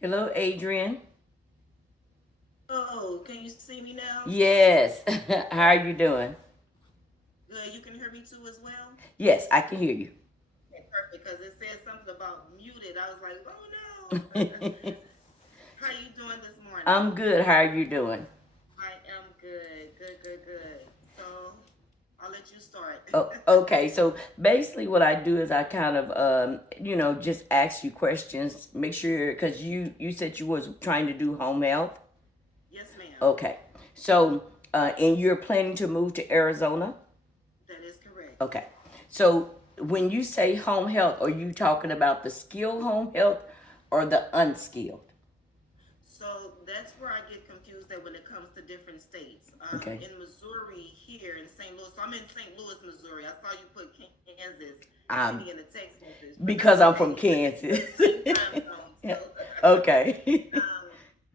Hello, Adrian. Oh, can you see me now? Yes. How are you doing? Good. You can hear me too as well? Yes, I can hear you. Okay, perfect. Because it said something about muted. I was like, oh no. How you doing this morning? I'm good. How are you doing? I am good. Good, good, good. So I'll let you start. Oh, okay. So basically, what I do is I kind of, just ask you questions. Make sure because you said you was trying to do home health. Yes, ma'am. Okay. So, and you're planning to move to Arizona. That is correct. Okay. So when you say home health, are you talking about the skilled home health or the unskilled? So that's where I get confused at when it comes to different states. Okay. In Missouri, here in St. Louis, so I'm in St. Louis, Missouri. I saw you put Kansas Um, City in the text message, but that's because I'm okay. from Kansas. We're the same time zone. So, Yeah. Okay.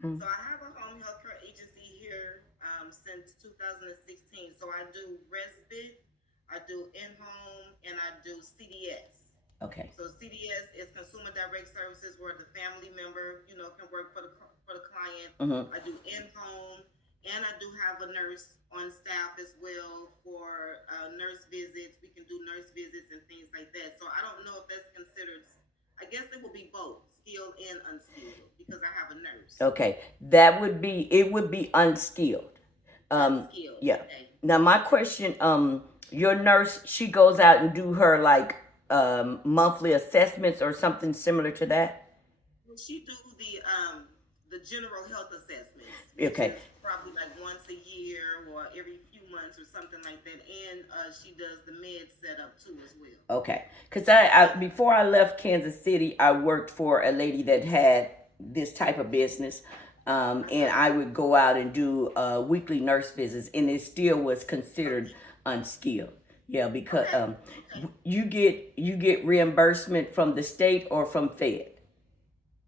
um, so I have a home health care agency here since 2016. So I do respite, I do in home, and I do CDS. Okay. So CDS is Consumer Direct Services, where the family member, can work for the client. Mm-hmm. I do in home, and I do have a nurse on staff as well for nurse visits. We can do nurse visits and things like that. So I don't know if that's considered. I guess it will be both skilled and unskilled because I have a nurse. Okay. It would be unskilled. Um, Unskilled. yeah. Okay. Now my question, your nurse, she goes out and do her like monthly assessments or something similar to that? Well, she do the general health assessments, which Okay. is probably like once a year or every few months or something like that, and she does the med setup too as well. Okay, because I before I left Kansas City, I worked for a lady that had this type of business, Uh and huh. I would go out and do weekly nurse visits, and it still was considered unskilled. Yeah, because Okay. Okay. you get reimbursement from the state or from Fed.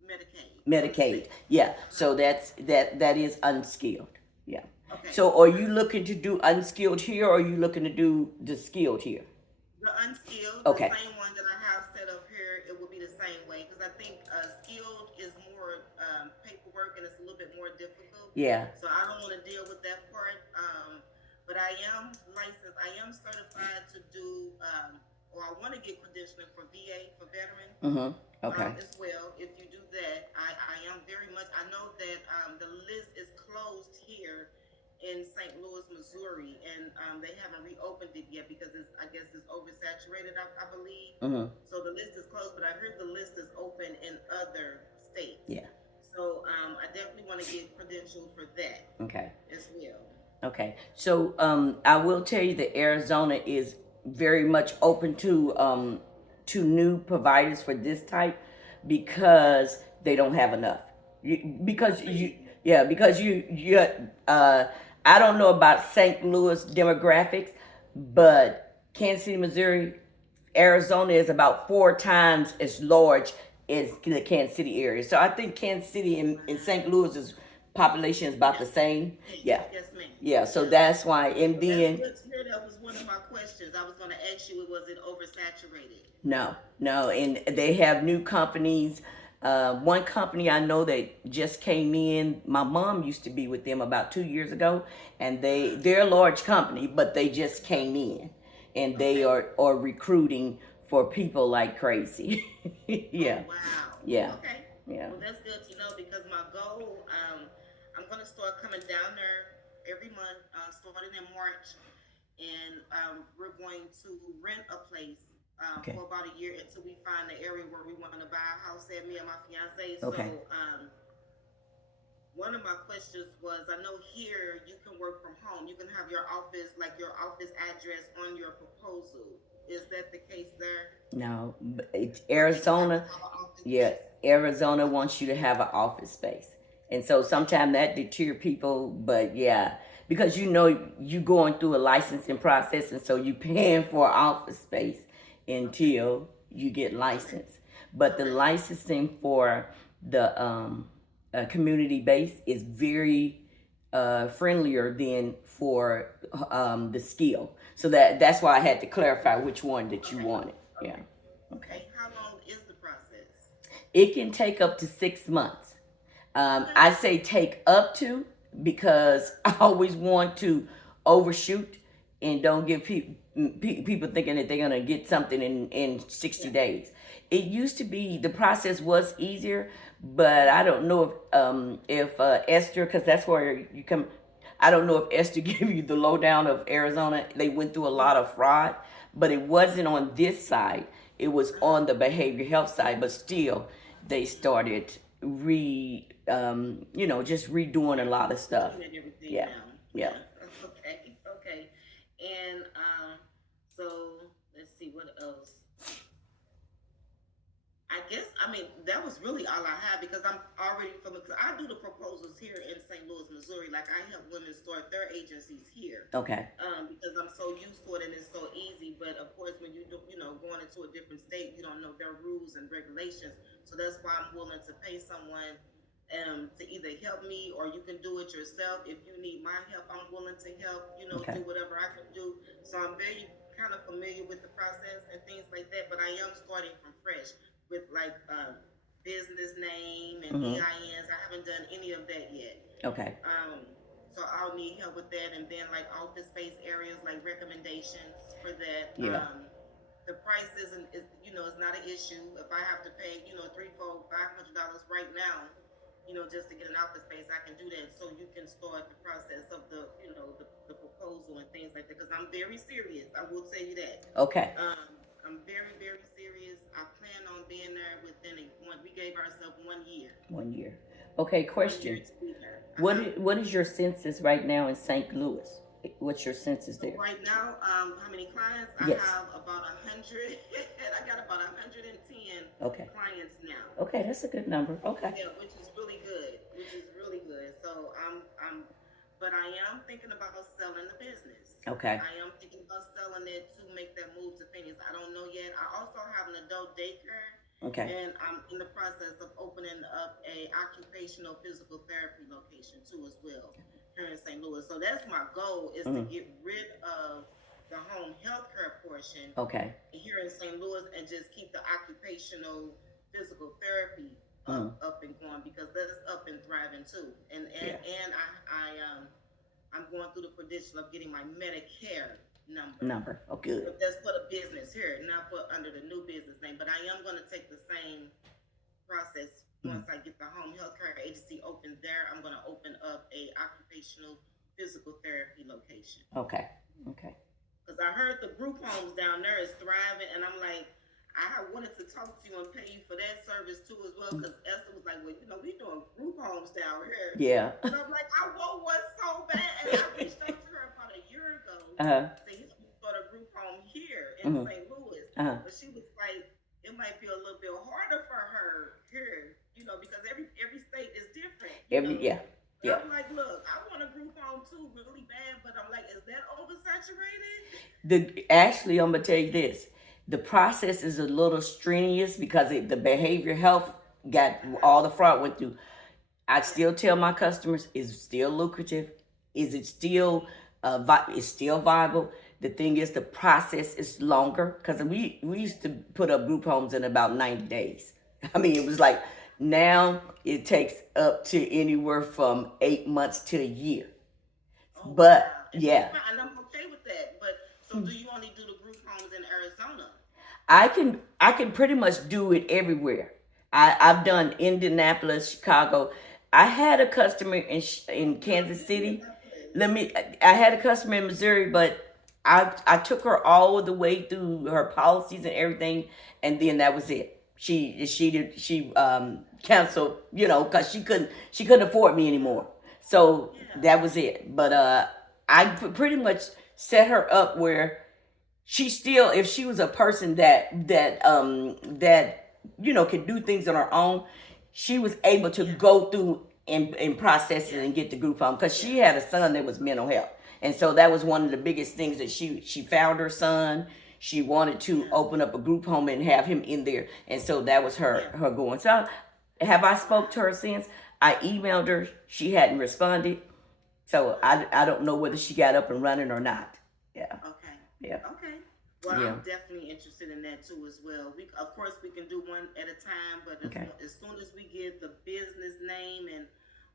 Medicaid from the Medicaid. state. Yeah, Uh so huh. that is unskilled. Yeah. Okay. So are you Perfect. looking to do unskilled here, or are you looking to do the skilled here? The unskilled, the Okay. same one that I have set up here, it will be the same way because I think skilled is more paperwork and it's a little bit more difficult. Yeah. So I don't want to deal with that part. But I am licensed. I am certified to do, or I want to get credentialing for VA for veteran Mm-hmm. Okay. as well. If you do that, I am very much. I know that the list is closed here in St. Louis, Missouri, and they haven't reopened it yet because I guess it's oversaturated. I believe. Mm-hmm. So the list is closed, but I heard the list is open in other states. Yeah. So I definitely want to get credentialed for that Okay. as well. Okay. So I will tell you that Arizona is very much open to new providers for this type Okay. because they don't have enough. Because you Really? yeah because you uh I don't know about St. Louis demographics, but Kansas City, Missouri, Arizona is about 4 times as large as the Kansas City area. So I think Kansas City and St. Wow. Louis's population is about the Yes. same. Yes. Yeah. Yes, ma'am. Yeah. So Yes. that's why. And Well, that's then good to hear. That was one of my questions. I was going to ask you, was it oversaturated? no, no, and they have new companies. One company I know that just came in. My mom used to be with them about 2 years ago, and Uh-huh. they're a large company, but they just came in, and they Okay. are recruiting for people like crazy. Oh, Yeah, wow. yeah, Okay. yeah. Well, that's good to know because my goal, I'm going to start coming down there every month, starting in March, and we're going to rent a place Okay, for about a year until we find the area where we want to buy a house at, me and my fiance. okay. So, one of my questions was, I know here you can work from home. You can have your office, like your office address on your proposal. Is that the case there? No, but Okay, you have to Arizona, have an office yeah, space. Arizona wants you to have an office space. And so Okay. sometimes that deter people, but yeah, because you going through a licensing process and so you paying for office space Okay. until you get Okay. licensed. But the Correct. licensing for the community base is very friendlier than for the skill. So that's why I had to clarify which one that you Okay. wanted. Yeah. Okay. Okay. Okay. How long is the process? It can take up to 6 months. Okay. I say take up to, because I always want to overshoot and don't give people thinking that they're gonna get something in 60 Yeah. days. It used to be the process was easier, but I don't know if Esther, because that's where you come. I don't know if Esther gave you the lowdown of Arizona. They went through a lot of fraud, but it wasn't on this side. It was on the behavioral health side, but still, they started just redoing a lot of stuff. Looking at everything Yeah, now. yeah. Yeah. Okay. Okay. And so let's see what else. I guess I mean that was really all I had because I'm already from. Cause I do the proposals here in St. Louis, Missouri. Like I help women start their agencies here. Okay. Because I'm so used to it and it's so easy. But of course, when you do, going into a different state, you don't know their rules and regulations. So that's why I'm willing to pay someone to either help me or you can do it yourself. If you need my help, I'm willing to help. Okay. Do whatever I can do. So I'm very kind of familiar with the process and things like that. But I am starting from fresh with like business name and Mm-hmm. EINs. I haven't done any of that yet. Okay. So I'll need help with that, and then like office space areas, like recommendations for that. Yeah. The price is not an issue. If I have to pay three, four, $500 right now, just to get an office space, I can do that. So you can start the process of the proposal and things like that. Because I'm very serious. I will tell you that. Okay. I'm very, very serious. I plan on being there within we gave ourselves 1 year. 1 year. Okay. 1 year Question. to be there. What is your census right now in St. Louis? What's your census So there? right now, how many clients? Yes. I have about 100. I got about 110 Okay. clients now. Okay, that's a good number. Okay. Yeah, which is really good. So but I am thinking about selling the business. Okay. I am thinking about selling it to make that move to Phoenix. I don't know yet. I also have an adult daycare. Okay. And I'm in the process of opening up a occupational physical therapy location too as well here in St. Louis. So that's my goal is to get rid of the home health care portion Okay. here in St. Louis and just keep the occupational physical therapy up and going because that's up and thriving too. And I'm going through the prediction of getting my Medicare number. Oh, good. But that's for the business here, not for under the new business name. But I am going to take the same process once I get the home health care agency open there. I'm going to open up a occupational physical therapy location. Okay. Okay. Because I heard the group homes down there is thriving, and I'm like, I wanted to talk to you and pay you for that service too as well. Because Esther was like, well, we doing group homes down here. Yeah. And I'm like, I want one so bad, and I reached out to her about a year ago. Saying start a group home here in St. Louis. But she was like, it might be a little bit harder for her here, because every state is different. Yeah. Yeah. I'm like, look, I want a group home too, really bad, but I'm like, is that oversaturated? Actually, I'm gonna tell you this: the process is a little strenuous because the behavioral health got all the fraud went through. I still tell my customers, is it still lucrative? Is it still it's still viable? The thing is, the process is longer because we used to put up group homes in about 90 days. I mean, it was like now it takes up to anywhere from 8 months to a year. Oh, but wow. yeah, and I'm okay with that. But so, do you only do the group homes in Arizona? I can pretty much do it everywhere. I've done Indianapolis, Chicago. I had a customer in Kansas City. I had a customer in Missouri, but I took her all the way through her policies and everything, and then that was it. She canceled, because she couldn't afford me anymore. So that was it. But I pretty much set her up where she still, if she was a person that can do things on her own, she was able to go through and process it and get the group home because she had a son that was mental health. And so that was one of the biggest things that she found her son. She wanted to open up a group home and have him in there. And so that was her going. So have I spoke to her since? I emailed her. She hadn't responded. So I don't know whether she got up and running or not. Yeah. Okay. Yeah. Okay. Well, Yeah. I'm definitely interested in that too as well. We, of course, we can do one at a time, but Okay. as soon as we get the business name and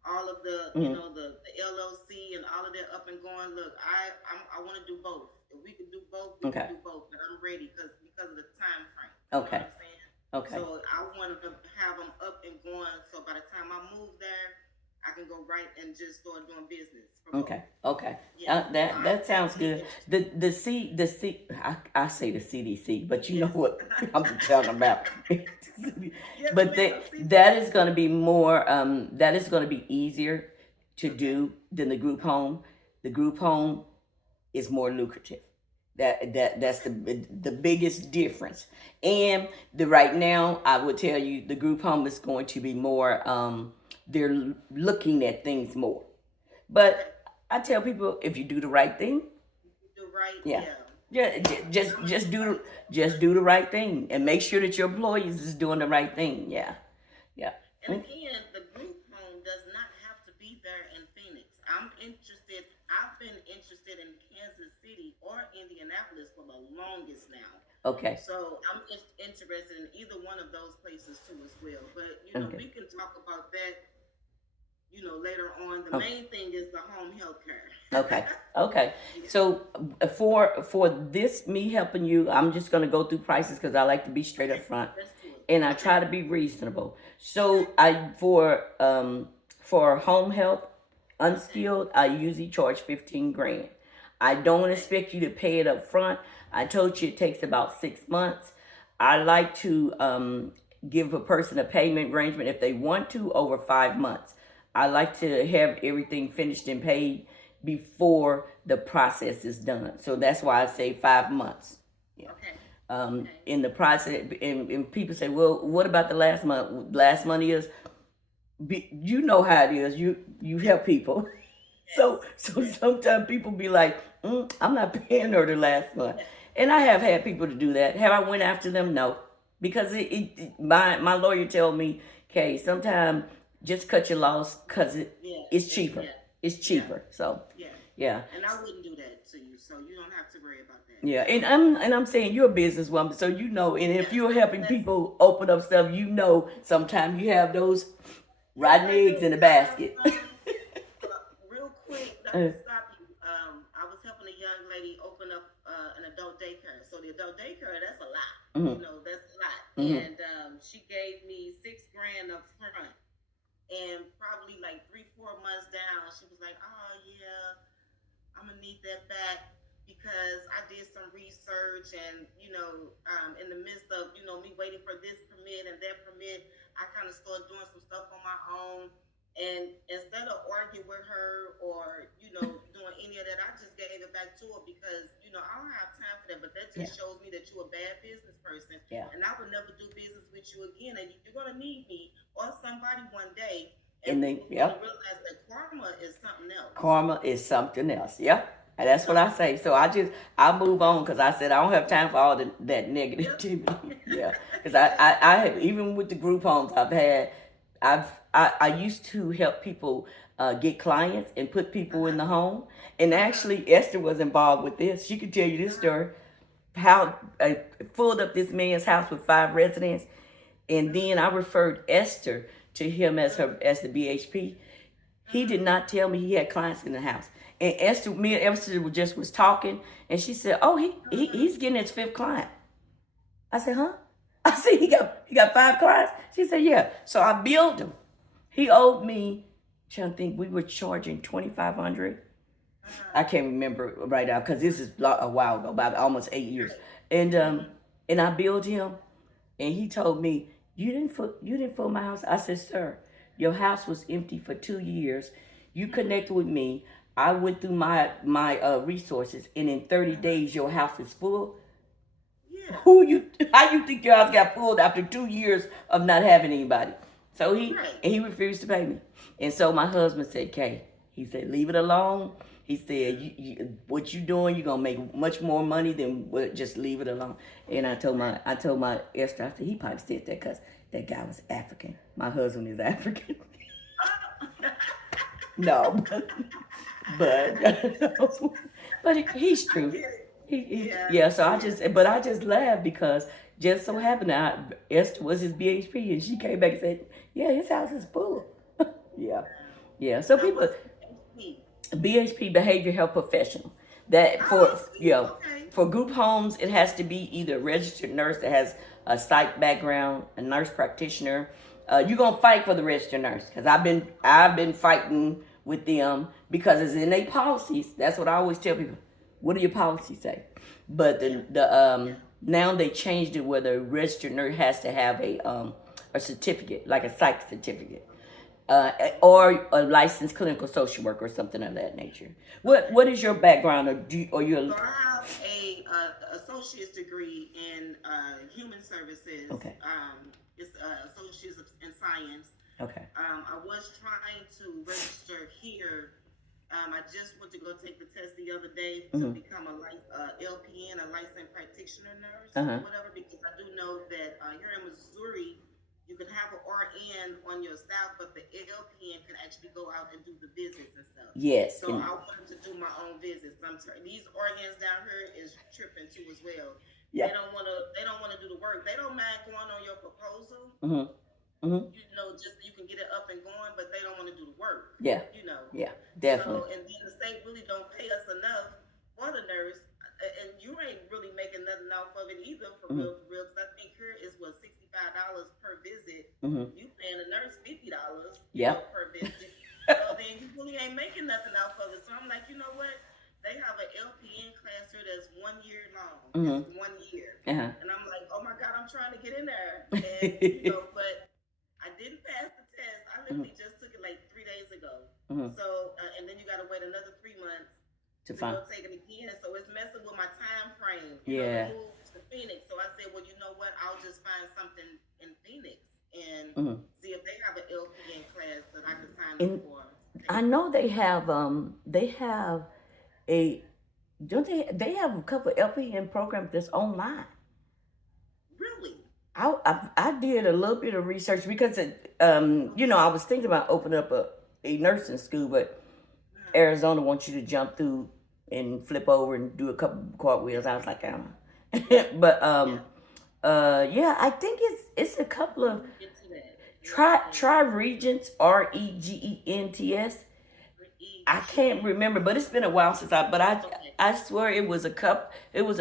all of the, Mm. the LLC and all of that up and going, look, I want to do both. If we can do both, we can Okay. do both. But I'm ready because of the time frame. You know what Okay. I'm saying? Okay. So I want to have them up and going. So by the time I move there, I can go right and just start doing business for both. Okay. Okay. Yeah. So I'm That sounds definitely good. interested. I say the CDC, but you know Yes. what I'm talking about. Yes, But ma'am. that is going to be more. That is going to be easier to Okay. do than the group home. The group home is more lucrative. That's Okay. the biggest difference. And the right now, I would tell you, the group home is going to be more. They're looking at things more. Okay. But I tell people, if you do the right thing, Do right. yeah, Yeah. just I'm a do right just do person. the right thing and make sure that your employees is doing the right thing. Yeah, yeah. And again, the group home does not have to be there in Phoenix. I'm interested. I've been interested in Kansas City or Indianapolis for the longest now. Okay, So I'm just interested in either one of those places too as well. But okay, we can talk about that, later on. The okay. main thing is the home health care. Okay. Okay. Yeah, So for this me helping you, I'm just gonna go through prices because I like to be straight up front, let's do it. and I Okay. try to be reasonable. Okay. So I for home health Okay. unskilled, I usually charge 15 grand. I don't Okay. expect you to pay it up front. I told you it takes about 6 months. I like to give a person a payment arrangement if they want to over 5 months. I like to have everything finished and paid before the process is done. So that's why I say 5 months. Yeah. Okay. Okay. In the process, and people say, well, what about the last month? Last month is, you know how it is. You help people. So Yes. so Yes. sometimes people be like, I'm not paying her the last month, and I have had people to do that. Have I went after them? No, because my lawyer told me, okay, sometimes just cut your loss because Yeah. it's cheaper. Yeah. It's Yeah. cheaper. So Yeah. yeah. And I wouldn't do that to you, so you don't have to worry about that. Yeah, and I'm saying you're a businesswoman, so you know, and if Yeah. you're helping That's people open up stuff, you know, sometimes you have those Yes, rotten I do. eggs in the basket. So real quick, not Uh, to stop you, I was helping a young lady open up an adult daycare. So the adult daycare, that's a lot. mhm, That's a lot. mhm. And she gave me 6 grand up front, and probably like 3, 4 months down, she was like, "Oh yeah, I'm gonna need that back because I did some research and in the midst of me waiting for this permit and that permit, I kind of started doing some stuff on my own. And instead of arguing with her or doing any of that, I just gave it back to her because I don't have time for that. But that Yeah, just shows me that you're a bad business person, yeah. and I would never do business with you again. And you're gonna need me or somebody one day, and And they, people are gonna yep. realize that karma is something else. Karma is something else. Yep. And that's what I So say. So I move on because I said I don't have time for all that yep. negativity. Yeah. Because Yep. I have, even with the group homes I've had, I used to help people get clients and put people in Uh-huh. the home. And Uh-huh. actually, Esther was involved with this. She could tell you this Uh-huh. story. How I filled up this man's house with 5 residents, and then I referred Esther to him as Uh-huh. the BHP. He Uh-huh. did not tell me he had clients in the house. And me and Esther just was talking, and she said, "Oh, Uh-huh. he's getting his fifth client." I said, "Huh?" I said, "He got 5 clients." She said, "Yeah." So I billed him. He owed me. Trying to think, we were charging 2,500. I Uh-huh. can't remember right now because this is a while ago, about almost 8 years. Right. And Mm-hmm. I billed him, and he told me, you didn't fill my house." I said, "Sir, your house was empty for 2 years. You Mm-hmm. connected with me. I went through my resources, and in 30 Uh-huh. days your house is full. Yeah. How you think your house got full after 2 years of not having anybody?" So Right. he refused to pay me, and so my husband said, "Kay," he said, "leave it alone." He said, "What you doing? You're gonna make much more money than what. Just leave it alone." And Right. I told my Esther, I said, he probably said that because that guy was African. My husband is African. Oh. No, but but he's I true. get it. Yeah, Yeah, so yeah. but I just laughed because just so happened that Esther was his BHP and she came back and said, yeah, his house is full. Yeah, Wow. yeah. So Now, people, what's HP? BHP, behavior health professional. That Oh, okay. Okay. for group homes, it has to be either a registered nurse that has a psych background, a nurse practitioner. You're gonna fight for the registered nurse because I've been fighting with them because it's in their policies. That's what I always tell people. What do your policies say? But Yeah. the Yeah. now they changed it where the registered nurse has to have a certificate, like a psych certificate, or a licensed clinical social worker or something of that nature. Okay. What is your background, or So your I have a associate's degree in human services. okay, It's associates in science. okay, I was trying to register here. I just went to go take the test the other day to mm-hmm. become a LPN, a licensed practitioner nurse Uh or huh, whatever, because I do know that here in Missouri, you can have an RN on your staff, but the LPN can actually go out and do the visits and stuff. yes, So I wanted to do my own visits. These RNs down here is tripping too as well. yeah, They don't want to. They don't want to do the work. They don't mind going on your proposal, mm-hmm. Mm-hmm. just you can get it up and going, but they don't want to do the work, Yeah, you know. yeah, definitely, So, and then the state really don't pay us enough for the nurse, and you ain't really making nothing off of it either, mm-hmm. for real. Because I think here is what $65 per visit. Mm-hmm. You paying the nurse $50, Yeah, per visit. So then you really ain't making nothing off of it. So I'm like, you know what? They have an LPN class here that's 1 year long. mm-hmm. It's 1 year, Uh-huh. and I'm like, oh my god, I'm trying to get in there, and but I didn't pass the test. I literally just took it like 3 days ago. Mm-hmm. So, and then you got to wait another 3 months To to find, go take it again. So it's messing with my time frame. yeah, To move to Phoenix. So I said, well, you know what? I'll just find something in Phoenix and mm-hmm. see if they have an LPN class that I can sign And up for. I know they have a don't they have a couple of LPN programs that's online. Really? I did a little bit of research because I was thinking about opening up a nursing school, but Arizona wants you to jump through and flip over and do a couple cartwheels. I was like, I don't know. But yeah, I think it's a couple of Get to that. try Regents, Regents. I can't remember, but it's been a while since I swear it was a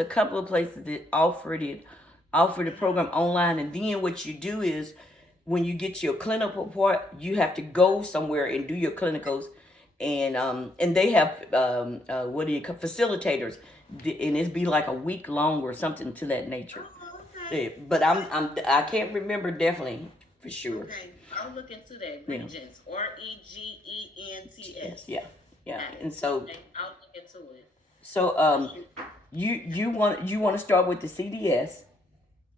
couple of places that offered the program online, and then what you do is when you get your clinical part, you have to go somewhere and do your clinicals, and they have what do you call facilitators, and it's be like a week long or something to that nature. Oh, okay. But I can't remember definitely for sure. Okay, I'll look into that. Yeah. Regents, Regents. Yeah, yeah, Got it. and so Okay, I'll look into it. so you want to start with the CDS.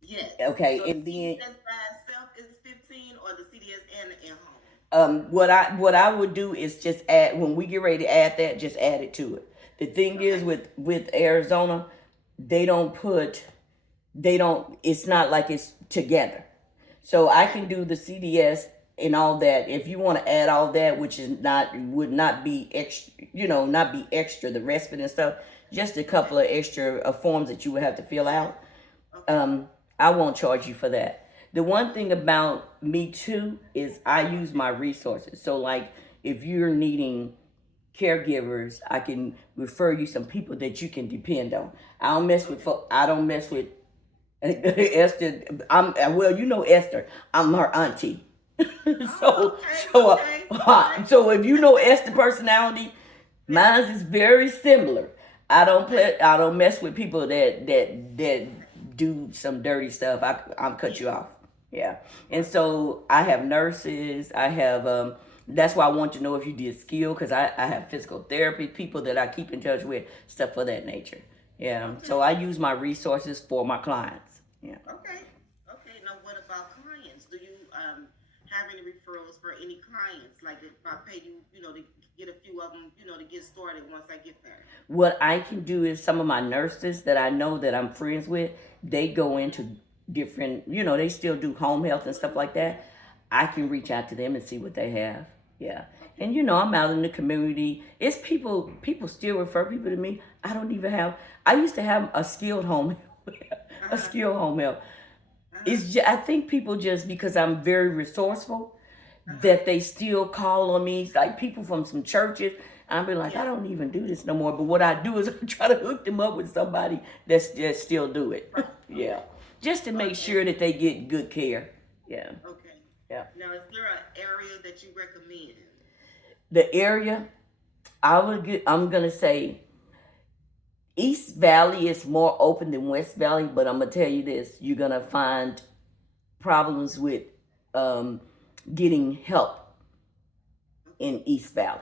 Yes. Okay, So and the then CDS by itself is 15, or the CDS and the in-home? what I would do is just add when we get ready to add that, just add it to it. The thing is Okay. with Arizona, they don't it's not like it's together. So I can do the CDS and all that. If you want to add all that, which would not be extra, not be extra, the respite and stuff, just a couple of extra forms that you would have to fill out. Okay. I won't charge you for that. The one thing about me too is I use my resources. So like if you're needing caregivers, I can refer you some people that you can depend on. I don't mess with I don't mess with Esther. Esther. I'm her auntie. Oh, okay. Okay. So if you know Esther personality, mine is very similar. I don't mess with people that do some dirty stuff. I'm cut you off. Yeah. And so I have nurses. I have that's why I want to know if you did skill, because I have physical therapy people that I keep in touch with, stuff for that nature. Yeah. Okay. So I use my resources for my clients. Yeah. Okay. Okay. Now, what about clients? Do you have any referrals for any clients? Like if I pay you, to get a few of them, to get started once I get there. What I can do is some of my nurses that I know that I'm friends with, they go into different, they still do home health and stuff like that. I can reach out to them and see what they have. Yeah. And you know, I'm out in the community. It's people still refer people to me. I don't even have, I used to have a skilled home, a Uh-huh. skilled home help. Uh-huh. I think people just, because I'm very resourceful, Uh-huh. that they still call on me. It's like people from some churches. I'll be like, I Yeah. don't even do this no more. But what I do is I try to hook them up with somebody that still do it. Right. Yeah. Okay. Just to make Okay. sure that they get good care. Yeah. Okay. Yeah. Now, is there an area that you recommend? The area I'm gonna say East Valley is more open than West Valley, but I'm gonna tell you this: you're gonna find problems with um, getting help Okay. in East Valley.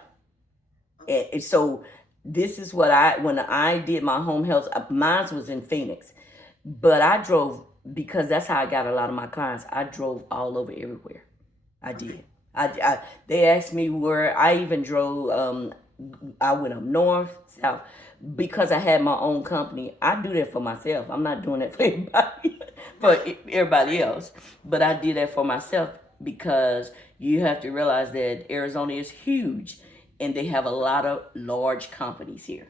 Okay. And so this is what when I did my home health, mine was in Phoenix, but I drove because that's how I got a lot of my clients. I drove all over everywhere. I Okay. did. They asked me where. I even drove. I went up north, south, because I had my own company. I do that for myself. I'm not doing that for everybody, for Right. everybody Right. else. But I did that for myself because you have to realize that Arizona is huge, and they have a lot of large companies here.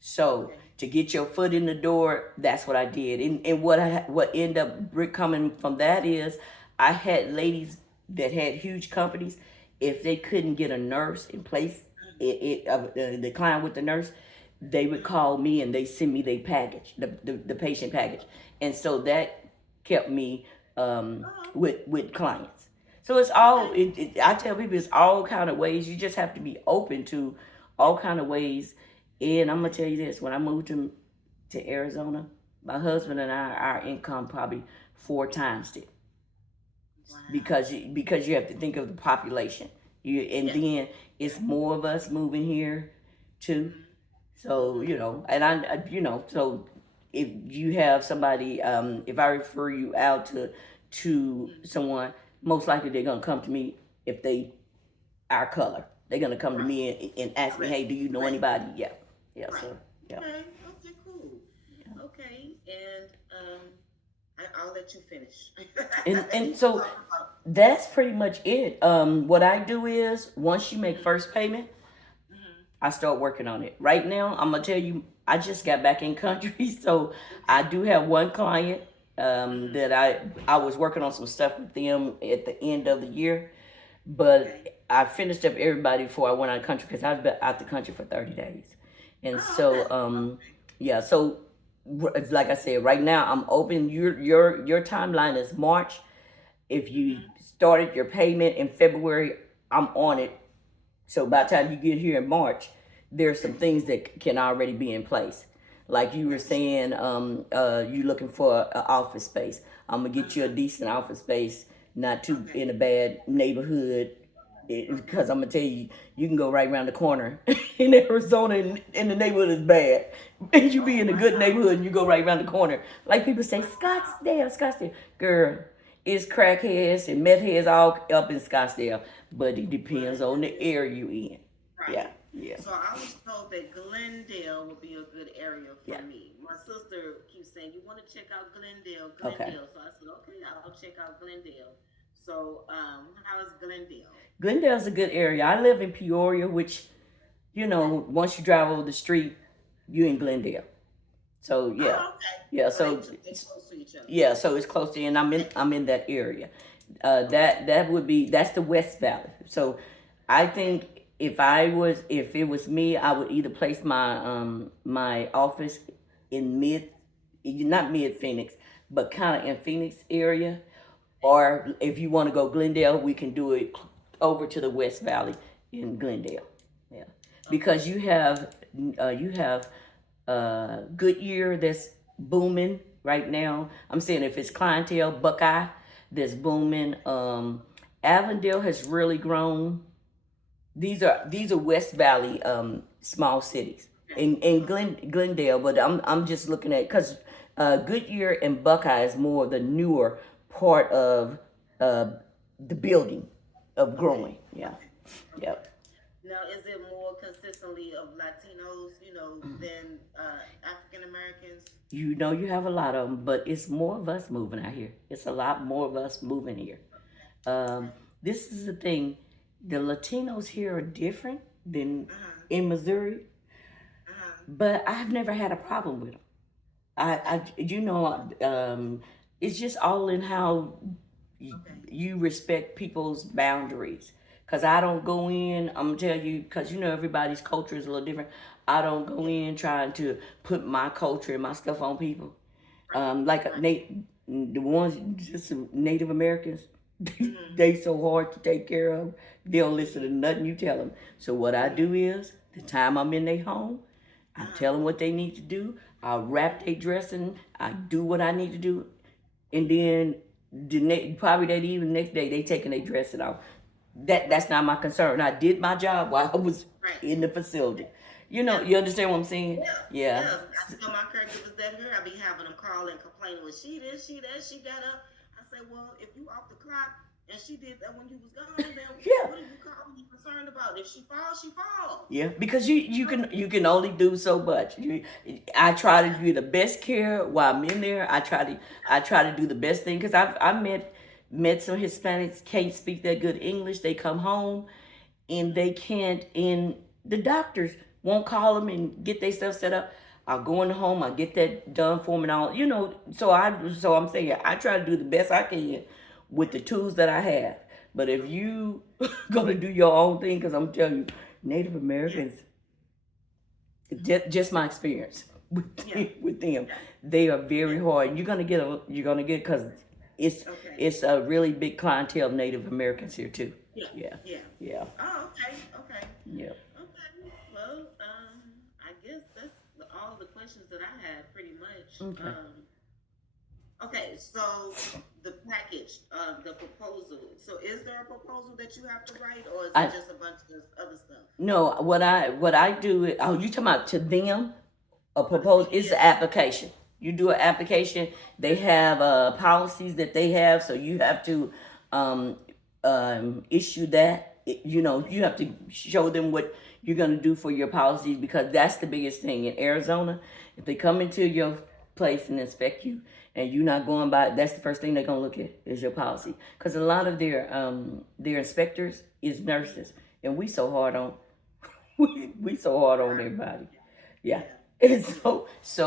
So Okay. to get your foot in the door, that's what I did. And what ended up coming from that is I had ladies that had huge companies. If they couldn't get a nurse in place, the client with the nurse, they would Mm-hmm. call me and they send me their package, the patient package, and so that kept me Oh, with clients. So it's all okay. I tell people it's all kind of ways. You just have to be open to all kind of ways. And I'm gonna tell you this: when I moved to Arizona, my husband and our income probably four times it Wow. because you have to think of the population. And Yes. then it's more of us moving here too. Mm-hmm. So Mm-hmm. and so if you have somebody, if I refer you out to Mm-hmm. someone, most likely they're gonna come to me if they our color. They're gonna come to Right. me and ask me, Correct. hey, do you know Correct. anybody? Yeah, yeah, Right. so yeah. Okay. Okay. Cool. Okay. And I'll let you finish. And You so talk about. that's pretty much it. What I do is once you make Mm-hmm. first payment, Mm-hmm. I start working on it. Right now, I'm gonna tell you, I just got back in country, so I Okay. do have one client Mm-hmm. that I was working on some stuff with them at the end of the year, Okay. but I finished up everybody before I went out of the country because I've been out the country for 30 days, and Oh, okay. so yeah, so like I said, right now I'm open. Your timeline is March. If you Mm-hmm. started your payment in February, I'm on it. So by the time Okay. you get here in March, there's some Okay. things that can already be in place. Like you were Gotcha. saying, you looking for an office space. I'm gonna get you a Uh-huh. decent office space, not too Okay. in a bad neighborhood. Okay. Because I'm gonna tell you, you can go right around the corner in Arizona, and the neighborhood is bad. And you be Oh, in a good wow. neighborhood, and you go right around the corner. Like people say, Wow. Scottsdale, girl. It's crackheads and meth heads all up in Scottsdale, but it Well, depends on the area you in. Yeah, right. yeah, So I was told that Glendale would be a good area for yeah. me. My sister keeps saying, "You want to check out Glendale, Okay. Glendale." So I said, "Okay, I'll check out Glendale." So, how is Glendale? Glendale's a good area. I live in Peoria, which Okay. once you drive over the street, you in Glendale. So yeah, Oh, okay. yeah. So So they close to each other. yeah, so it's close to, and I'm in that area. Okay. That's the West Valley. So I Okay. think if it was me, I would either place my office in not mid Phoenix, but kind of in Phoenix area, or if you want to go Glendale, we can do it over to the West Valley in Glendale. Yeah, Okay. because you have Goodyear that's booming right now. I'm saying if it's clientele, Buckeye that's booming. Avondale has really grown. These are West Valley small cities Okay. in Okay. Glendale, but I'm just looking at because Goodyear and Buckeye is more the newer part of uh, the building of Okay. growing. Yeah, Okay. Okay. yep. Now, is it more consistently of Latinos, than African Americans? You know you have a lot of them, but it's more of us moving out here. It's a lot more of us moving here. Okay. Um, this is the thing. The Latinos here are different than Uh-huh. in Missouri, Uh-huh. but I've never had a problem with them. Okay. You know, it's just all in how Okay. you respect people's boundaries. Cause I don't go in. I'm gonna tell you, cause you know everybody's culture is a little different. I don't go Yeah. in trying to put my culture and my stuff on people. Right. Like Right. The ones just Native Americans, Mm-hmm. they so hard to take care of. They don't listen to Mm-hmm. nothing you tell them. So what I Mm-hmm. do is, the time I'm in their home, I Uh-huh. tell them what they need to do. I wrap Mm-hmm. their dressing. I do what I need to do, and then probably that even next day they taking their dressing off. That's Right. not my concern. I did my job while I was Right. in the facility. You know, Yeah. you understand what I'm saying? Yeah. Yeah. Yeah. I tell my caregivers that here, I be having them call and complain. Well, she this, she that, she got up. I say, well, if you off the clock and she did that when you was gone, then Yeah. what are you calling you concerned about? If she falls, she falls. Yeah, because you can only do so much. I try to Yeah. do the best care while I'm in there. I try to do the best thing because I met some Hispanics can't speak that good English. They come home and they can't. And the doctors won't call them and get their stuff set up. I'll go in the home. I get that done for them and all. So I'm saying I try to do the best I can with the tools that I have. But if you gonna do your own thing, because I'm telling you, Native Yeah. Americans, just my experience with Yeah. with them, Yeah. they are Yeah. very hard. You're gonna get because it's Okay. it's a really big clientele of Native Americans here too. Yeah. Yeah, Yeah. yeah, Oh, okay. Okay. yeah. Okay. Well, I guess that's all the questions that I had pretty much. Okay. Okay, so the package, the proposal. So is there a proposal that you have to write, or is it I just a bunch of other stuff no. What I do. Oh, you talking about to them? A for the proposal is the CPS? application. You do an application. They have policies that they have, so you have to um, issue that. You have to show them what you're going to do for your policies because that's the biggest thing in Arizona. If they come into your place and inspect you, and you're not going by, that's the first thing they're gonna look at is your policy. Because a lot of their inspectors is nurses, and we so hard on Right. everybody. Yeah. Yeah. And so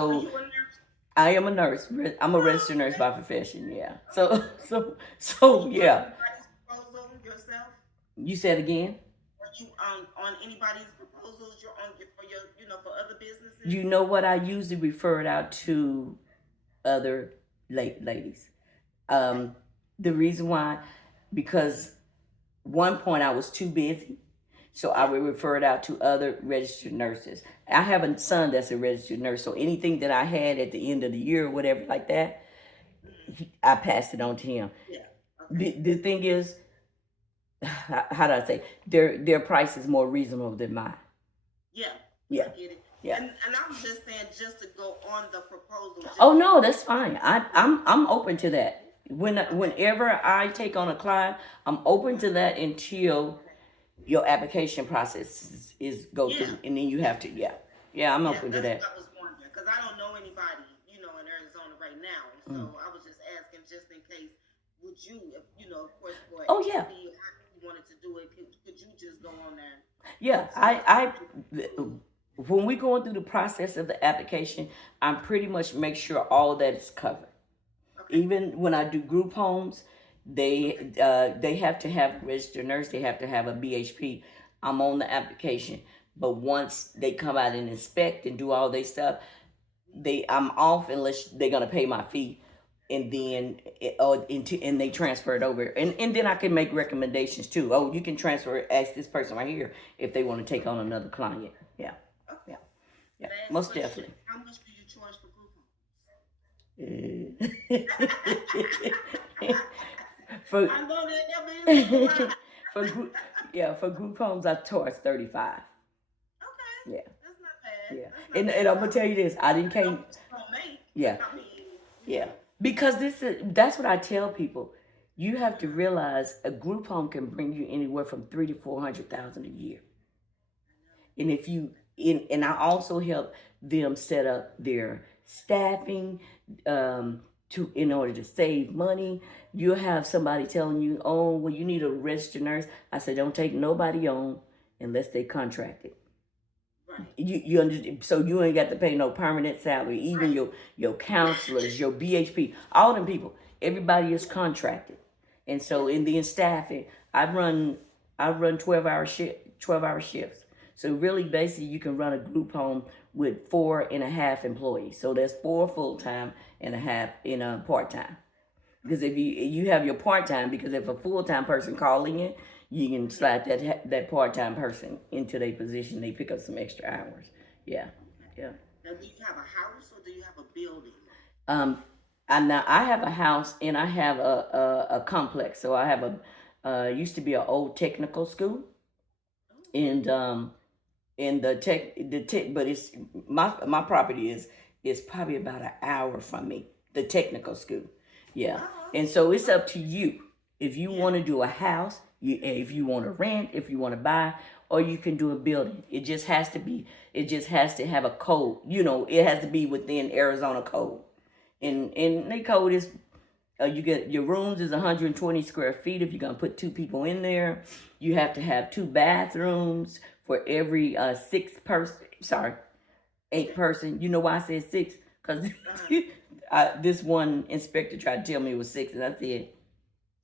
Are you a nurse? I am a nurse. I'm a Oh, registered nurse okay. by profession. Yeah. So Okay. so Are so you on yeah. anybody's proposal yourself? You said again. Are you on anybody's proposals? You're on for your, for other businesses? You know what? I usually refer it out to other ladies. Okay. Um, the reason why, because one point I was too busy, so I Yeah. would refer it out to other registered nurses. I have a son that's a registered nurse, so anything that I had at the end of the year or whatever like that, Hmm. I passed it on to him. Yeah. Okay. The thing is, how do I say, their price is more reasonable than mine. Yeah. I Yeah, get it. yeah. And I was just saying, just to go on the proposal, Oh just to no, that's fine. yeah. I'm open to that. Okay. Whenever I take on a client, I'm open to that until your application process is go Yeah. through, and then you have to. Yeah, I'm Yeah, open to that's what that. I was wondering because I don't know anybody, in Arizona right now. Mm. So I was just asking, just in case, would you, if, of course, for Oh yeah, HOP, if you wanted to do it, could you just go on there yeah. and so When we going through the process of the application, I pretty much make sure all that is covered. okay, Even when I do group homes, okay, they have to have a registered nurse. They have to have a BHP. I'm on the application, but once they come out and inspect and do all their stuff, I'm off unless they're gonna pay my fee, and okay, then and they transfer it over, and then I can make recommendations too. Oh, you can transfer. Ask this person right here if they want to take on okay, another client. Yeah, okay. yeah, yeah. Last Most question: definitely. how much do you charge for group for I know that means a lot. for group yeah for group homes I charge 35. Okay, Yeah, that's not bad. yeah. That's not And bad I'm at gonna all. tell you this. I didn't I know came. what you gonna make. Yeah, I mean, yeah. Because that's what I tell people. You have to uh-huh. realize a group home can bring you anywhere from 3 to 400,000 a year. I know. And if you and I also help them set up their staffing, um, in order to save money. You'll have somebody telling you, oh, well, you need a registered nurse. I said, don't take nobody on unless they contracted. Right. You understand? So you ain't got to pay no permanent salary. Even Right. your counselors, your BHP, all them people, everybody is contracted. And so in the staffing, I run 12-hour shifts. So really, basically, you can run a group home with 4.5 employees. So that's 4 full time and a half in a part time. Because if you have your part time, because if a full time person calling in, you can slide that part time person into their position. They pick up some extra hours. Yeah, yeah. Now, do you have a house or do you have a building? Um, I have a house and I have a complex. So I have used to be an old technical school, and but it's my property is probably about an hour from me. The technical school, yeah. And so it's up to you if you want to do a house, if you want to rent, if you want to buy, or you can do a building. It just has to have a code. It has to be within Arizona code, and the code is you get your rooms is 120 square feet. If you're gonna put 2 people in there, you have to have 2 bathrooms for every 6 person. Sorry, 8 person. You know why I said 6? Because this one inspector tried to tell me it was 6, and I said,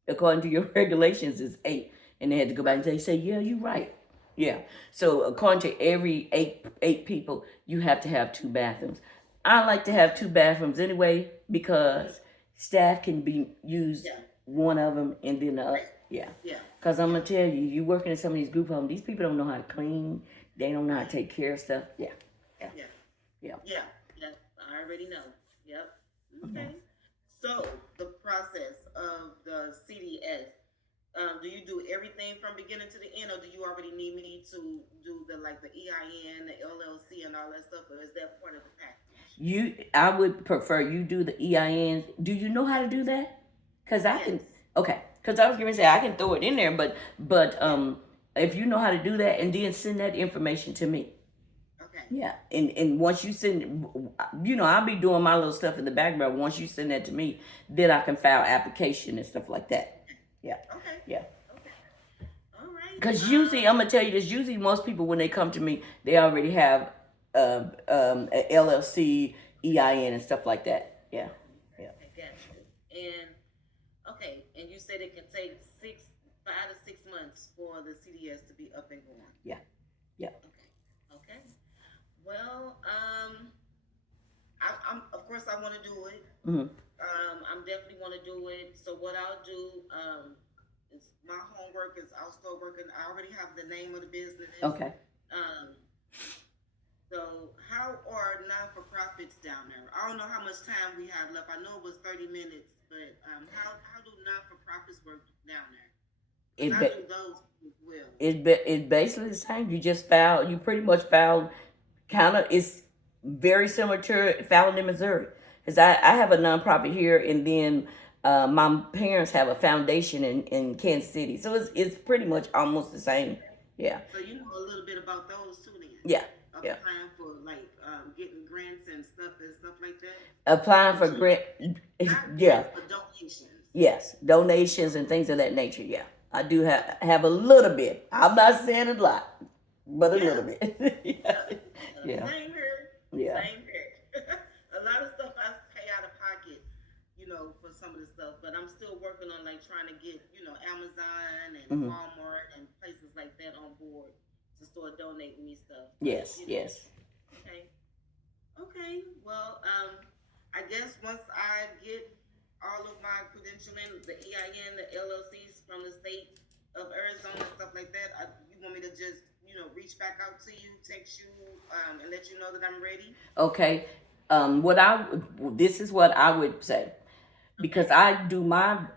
according to your regulations, it's 8, and they had to go back and say, yeah, you're right. Yeah. So according to every eight people, you have to have 2 bathrooms. I like to have 2 bathrooms anyway because staff can be used one of them and then the other. Yeah. Because I'm gonna tell you, you working in some of these group homes, these people don't know how to clean. They don't know how to take care of stuff. Yeah. I already know. Yep. Okay. So the process of the CDS. Do you do everything from beginning to the end, or do you already need me to do the EIN, the LLC, and all that stuff, or is that part of the package? I would prefer you do the EIN. Do you know how to do that? Because I can. Okay. Because I was going to say I can throw it in there, but if you know how to do that, and then send that information to me. Okay. Yeah, and once you send, I'll be doing my little stuff in the background. Once you send that to me, then I can file application and stuff like that. Yeah. Okay. Yeah. Okay. All right. Because usually, I'm gonna tell you this. Usually, most people when they come to me, they already have a LLC, EIN, and stuff like that. Yeah. I got you. And you said it can take 5 to 6 months for the CDS to be up and going. Yeah. Okay. Well, I'm of course I want to do it. Mm-hmm. I'm definitely want to do it. So what I'll do, is my homework is I'll start working. I already have the name of the business. Okay. So how are non-for-profits down there? I don't know how much time we have left. I know it was 30 minutes, but how do non-for-profits work down there? I do those as well. It's basically the same. You pretty much filed, it's very similar to filing in Missouri. Because I have a nonprofit here, and then my parents have a foundation in Kansas City. So it's pretty much almost the same. Yeah. So you know a little bit about those too then? Yeah. Applying for getting grants and stuff like that? Applying for grant. Yeah. For donations. Yes. Donations and things of that nature. Yeah. I do have a little bit. I'm not saying a lot, but a little bit. Yeah. Same here. Yeah. Same here. A lot of stuff I pay out of pocket, for some of the stuff, but I'm still working on trying to get, Amazon and Walmart and places like that on board to start donating me stuff. Yes. Okay. Well, I guess once I get all of my credentialing, the EIN, the LLCs from the state of Arizona and stuff like that, you want me to just, reach back out to you, text you, and let you know that I'm ready? Okay. This is what I would say, because I do my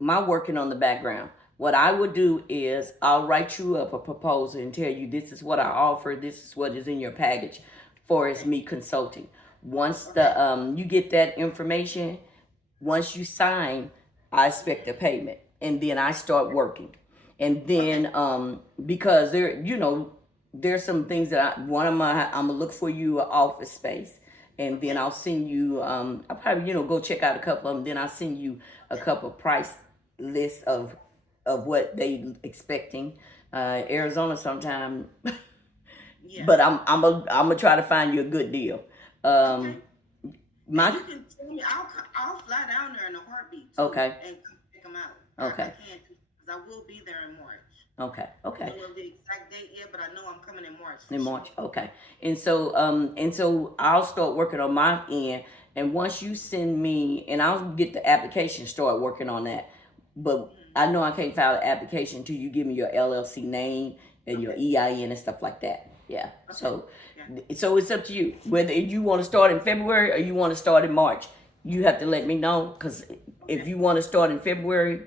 working on the background. What I would do is I'll write you up a proposal and tell you this is what I offer, this is what is in your package for as me consulting. Once you get that information, once you sign, I expect a payment, and then I start working. And then because there's some things that I'm gonna look for you an office space. and then Okay. I'll send you. I'll probably go check out a couple of them. Then I'll send you a couple price lists of what they expecting. Arizona sometime, Yeah. but I'm gonna try to find you a good deal. Okay. Um, And my you can tell me, I'll fly down there in a heartbeat too, okay, and come pick them out. I okay, can't because I will be there in March. okay, I okay. don't know the exact date yet, but I know I'm coming in March for In March. sure. Okay. And so I'll start working on my end. And once you send me, and I'll get the application, start working on that. But Hmm. I know I can't file the application until you give me your LLC name and your Okay. EIN and stuff like that. Yeah. Okay. So Yeah. so it's up to you whether you want to start in February or you want to start in March. You have to let me know, because if Okay. you want to start in February,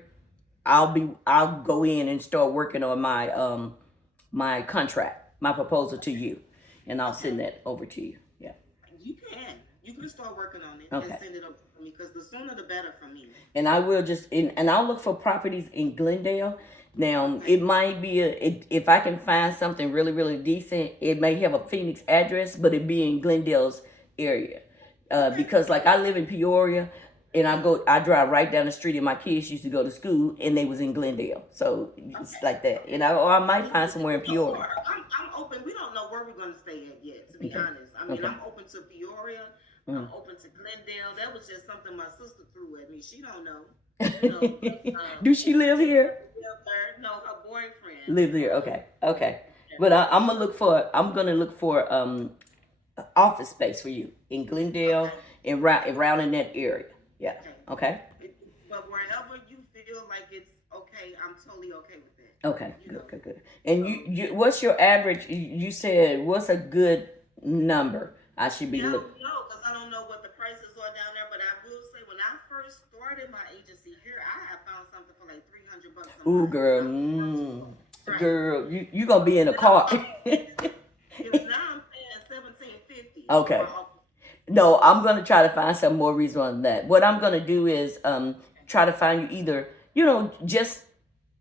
I'll go in and start working on my contract, my proposal to you, and I'll Okay. send that over to you. Yeah. You can. You can start working on it and Okay. send it over to me because the sooner the better for me. And I will and I'll look for properties in Glendale. Now Okay. it might be if I can find something really really decent, it may have a Phoenix address, but it be in Glendale's area, Okay. because like I live in Peoria, and I drive right down the street, and my kids used to go to school, and they was in Glendale, so it's Okay. like that. Okay. And I might find somewhere in You know, Peoria. I'm open. We don't know where we're going to stay at yet, to be Okay. honest. I mean, Okay. I'm open to Peoria. I'm Mm. open to Glendale. That was just something my sister threw at me. She don't know, you know. But, Do she live she here? lived there. No, her boyfriend. Live there. Okay. Okay. Yeah. But I'm gonna look for office space for you in Glendale Okay. and around in that area. Yeah. Okay. Okay. But wherever you feel like it's okay, I'm totally okay with that. Okay. You Good. know. Good. Good. And So what's your average? You said what's a good number I should be yeah, I looking? don't know because I don't know what the prices are down there. But I will say, when I first started my agency here, I have found something for like $300 a Ooh, month. girl. I mean, first start. Right. Girl, you gonna be in a Now car. now I'm paying 1750 for my Okay. office. No, I'm gonna try to find some more reason on that. What I'm gonna do is try to find you either, just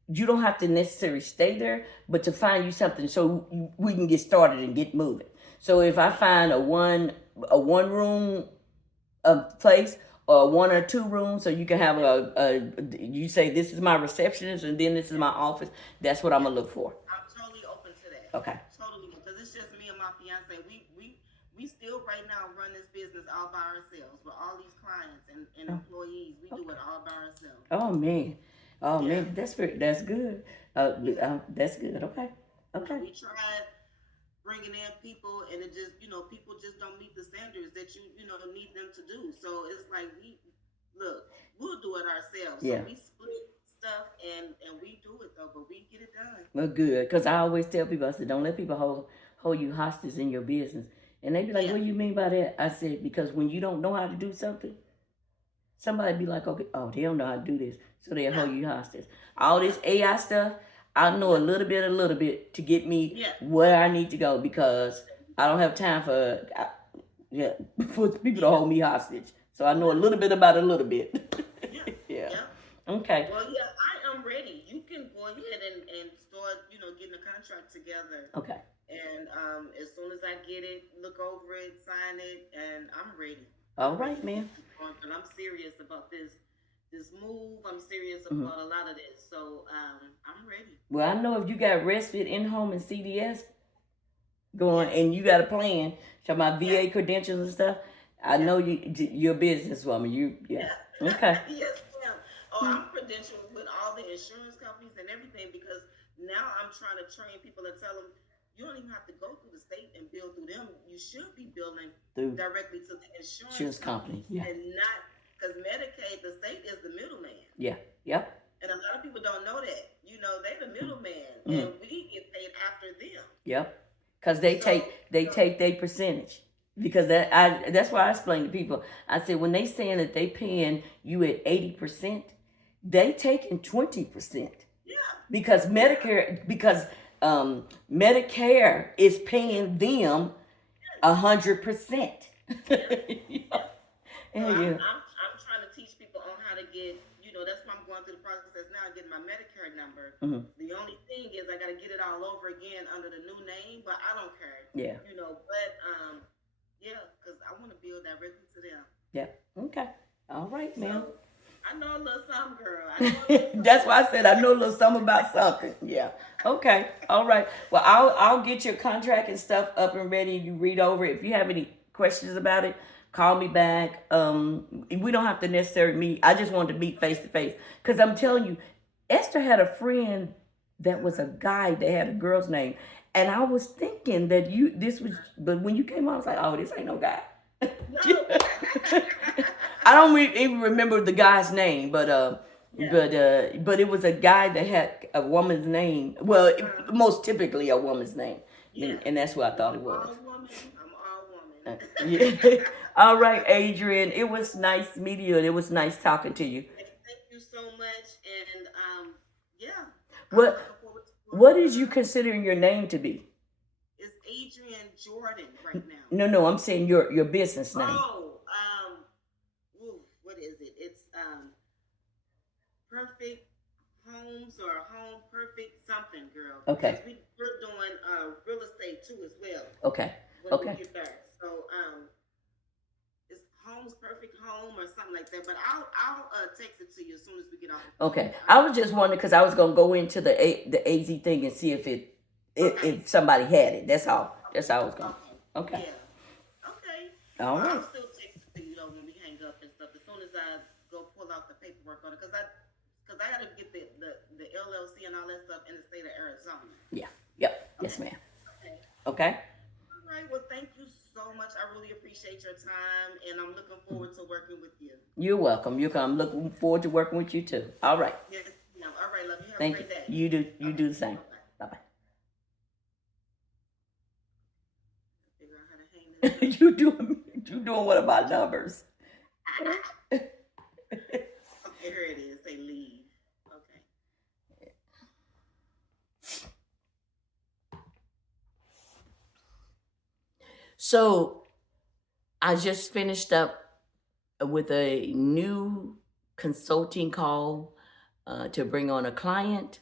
you don't have to necessarily stay there, but to find you something so we can get started and get moving. So if I find a one room place, or one or two rooms, so you can have you say this is my receptionist and then this is Yeah, my office. That's what I'm yeah. gonna look for. I'm totally open to that. Okay. Totally, because it's just me and my fiance. We still right now run this business all by ourselves with all these clients and Oh, employees. We do okay. it all by ourselves. Oh man. Oh Yeah, man, that's good. yeah. That's good. Okay. Okay. We tried bringing in people, and it just people just don't meet the standards that you need them to do. So it's like we'll do it ourselves. So Yeah. we split stuff and we do it though, but we get it done. Well, good. Because I always tell people, I said, don't let people hold you hostage in your business. And they be like, Yeah, what do you mean by that? I said, because when you don't know how to do something, somebody be like, okay, oh, they don't know how to do this. So they'll yeah, hold you hostage. All yeah, this AI stuff, I know yeah, a little bit to get me yeah, where I need to go, because I don't have time yeah, for people to yeah, hold me hostage. So I know a yeah, little bit about a little bit. yeah, Yeah. yeah. Okay. Well, yeah, I am ready. You can go ahead and start, getting a contract together. Okay. And as soon as I get it, look over it, sign it, and I'm ready. All I'm ready right, to get man. this going. But I'm serious about this move. I'm serious Mm-hmm. about a lot of this. So I'm ready. Well, I know if you got respite in home and CDS going, Yes. and you got a plan, talking about Yeah. VA credentials and stuff, I Yeah. know you're a businesswoman. Yeah. Yeah. Okay. Yes, ma'am. Oh, Hmm. I'm credentialed with all the insurance companies and everything because now I'm trying to train people and tell them you don't even have to go through the state and bill through them. You should be billing Through directly to the insurance insurance company. companies Yeah. and not because Medicaid, the state is the middleman. Yeah. Yep. And a lot of people don't know that. They're the middleman Mm-hmm. and we get paid after them. Yep. Because they So, take their percentage. Because that's why I explain to people. I said when they saying that they paying you at 80%, they taking 20%. yeah, Because Medicare is paying them yes, 100%. yeah, Yeah. yeah. So Yeah. I'm trying to teach people on how to get, that's why I'm going through the process now, getting my Medicare number. Mm-hmm. The only thing is I got to get it all over again under the new name, but I don't care, Yeah. But yeah, because I want to build All right, ma'am. So I know a little something, girl. I know a little something. That's why I said I know a little something about something. Yeah. Okay. All right. Well, I'll get your contract and stuff up and ready. You read over it. If you have any questions about it, call me back. We don't have to necessarily meet. I just wanted to meet face to face because I'm telling you, Esther had a friend that was a guy that had a girl's name, and I was thinking that this was, but when you came on, I was like, oh, this ain't no guy. No. I don't even remember the guy's name, but Yeah. but it was a guy that had a woman's name. Well, most typically a woman's name, Yeah. and that's what I thought it I'm was. all woman. I'm all woman. Yeah. All right, Adrian. It was nice meeting you, and it was nice talking to you. Thank you so much. And yeah, I'm What looking forward to what working with is you her. considering your name to be? It's Adrian Jordan right now. No, I'm saying your business name. Oh, what is it? It's Perfect Homes or Home Perfect something, girl. Okay. Because we're doing real estate too as well Okay. when Okay. we get there. So it's Homes Perfect Home or something like that. But I'll text it to you as soon as we get off the phone. Okay. I was just wondering because I was gonna go into the AZ thing and see if if somebody had it. That's all. That's all I was going. Okay. Yeah. Okay. All Well, right. I'll still text it to you though when we hang up and stuff. As soon as I go pull out the paperwork on it, because I got to get the LLC and all that stuff in the state of Arizona. Yeah. Yep. Yes, Okay. ma'am. Okay. Okay. All right. Well, thank you so much. I really appreciate your time, and I'm looking forward to working with you. You're welcome. I'm looking forward to working with you too. All right. Yes. No. All right, love. You have Thank a you. great day. You do. You Okay. do the same. Bye-bye. Bye bye. Figure out how to hang this up. You doing what about numbers? Okay, here it is. Say leave. Okay. So I just finished up with a new consulting call to bring on a client,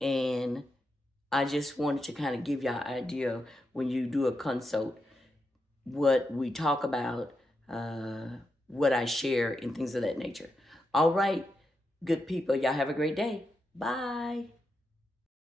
and I just wanted to kind of give you an idea when you do a consult, what we talk about, what I share, and things of that nature. All right, good people, y'all have a great day. Bye.